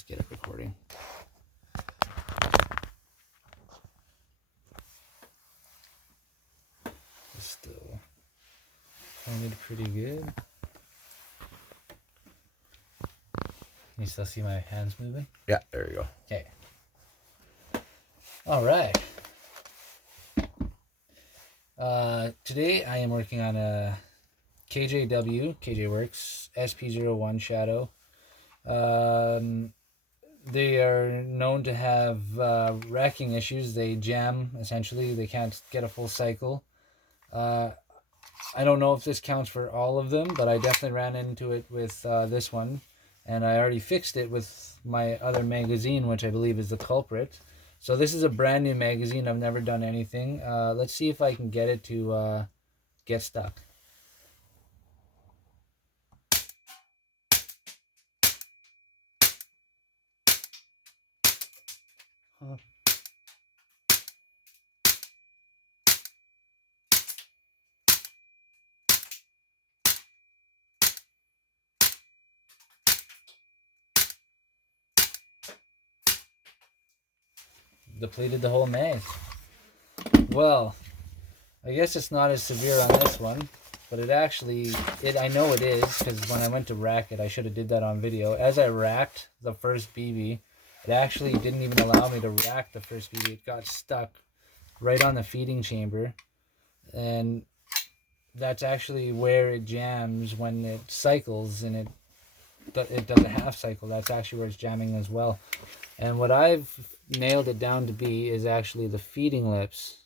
Let's get it recording. It's still pointed pretty good. Can you still see my hands moving? Yeah, there you go. Okay. All right. Today I am working on a KJW, KJ Works, sp01 shadow. They are known to have racking issues. They jam, essentially. They can't get a full cycle. I don't know if this counts for all of them, but I definitely ran into it with this one. And I already fixed it with my other magazine, which I believe is the culprit. So this is a brand new magazine. I've never done anything. Let's see if I can get it to get stuck. Huh. Depleted the whole mag. Well, I guess it's not as severe on this one, but it actually, I know it is, because when I went to rack it, I should have did that on video. As I racked the first BB, it actually didn't even allow me to rack the first BB. It got stuck right on the feeding chamber, and that's actually where it jams when it cycles, and it does a half cycle. That's actually where it's jamming as well. And what I've nailed it down to be is actually the feeding lips.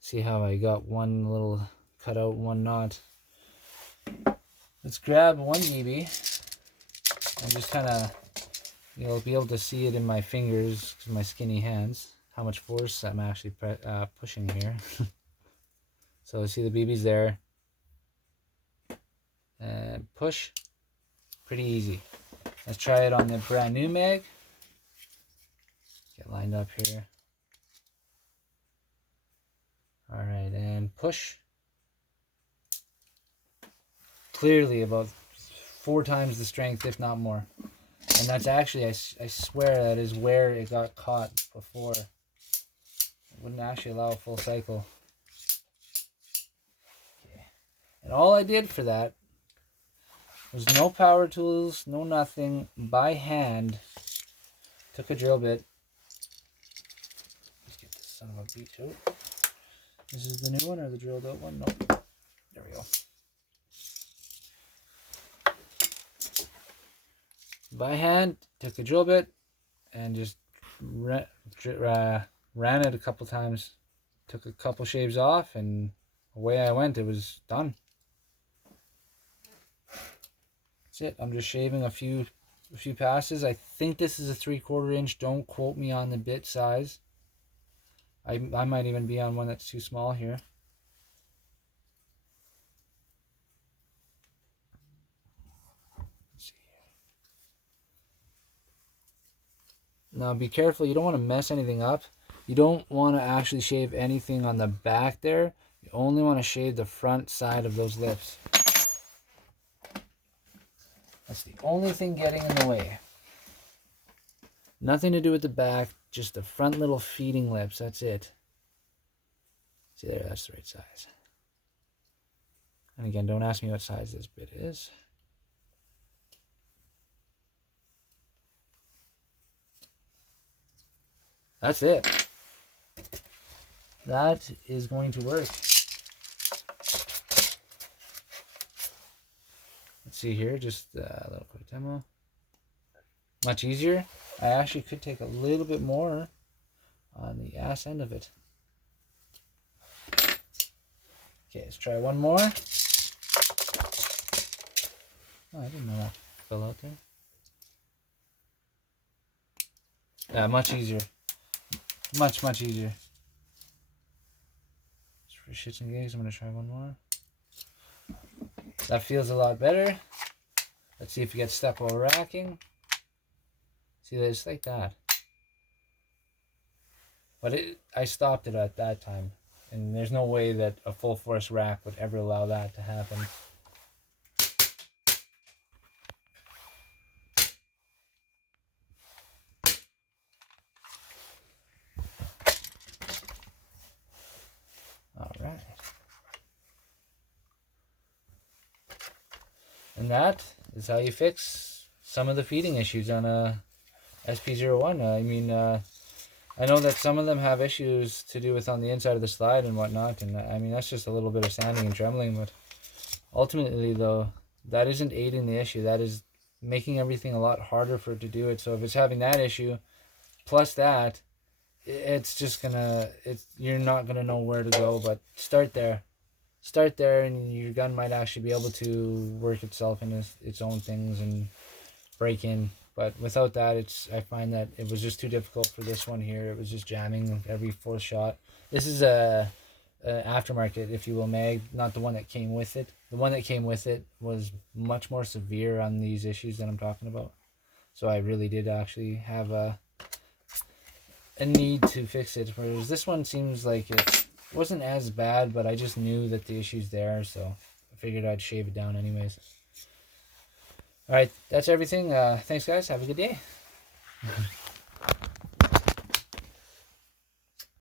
See how I got one little cutout, one knot. Let's grab one BB and just kind of, you'll be able to see it in my fingers, my skinny hands, how much force I'm actually pushing here. So see the BB's there. And push. Pretty easy. Let's try it on the brand new mag. Get lined up here. All right, and push. Clearly about 4 times the strength, if not more. And that's actually, I swear that is where it got caught before. It wouldn't actually allow a full cycle. Okay. And all I did for that was no power tools, no nothing, by hand. Took a drill bit. Let's get this son of a beach out. This is the new one or the drilled out one? Nope. There we go. By hand, took a drill bit and just ran it a couple times. Took a couple shaves off and away I went. It was done. That's it. I'm just shaving a few passes. I think this is a 3/4 inch. Don't quote me on the bit size. I might even be on one that's too small here. Let's see here. Now be careful. You don't want to mess anything up. You don't want to actually shave anything on the back there. You only want to shave the front side of those lips. That's the only thing getting in the way. Nothing to do with the back, just the front little feeding lips. That's it. See there, that's the right size. And again, don't ask me what size this bit is. That's it. That is going to work. Let's see here, just a little quick demo. Much easier. I actually could take a little bit more on the ass end of it. Okay, let's try one more. Oh, I didn't know that fell out there. Yeah, much easier. Much easier. Just for shits and gigs, I'm going to try one more. That feels a lot better. Let's see if it gets stuck while racking. See, it's like that. But I stopped it at that time. And there's no way that a full force rack would ever allow that to happen. And that is how you fix some of the feeding issues on a sp01. I mean, I know that some of them have issues to do with on the inside of the slide and whatnot, and I mean, that's just a little bit of sanding and trembling, but ultimately, though, that isn't aiding the issue. That is making everything a lot harder for it to do it. So if it's having that issue, plus that, it's just gonna, you're not gonna know where to go, but start there. Start there, and your gun might actually be able to work itself in its own things and break in. But without that, I find that it was just too difficult for this one here. It was just jamming every fourth shot. This is a aftermarket, if you will, mag, not the one that came with it. The one that came with it was much more severe on these issues that I'm talking about. So I really did actually have a need to fix it. Whereas this one seems like it wasn't as bad, but I just knew that the issue's there, so I figured I'd shave it down anyways. Alright, that's everything. Thanks guys, have a good day.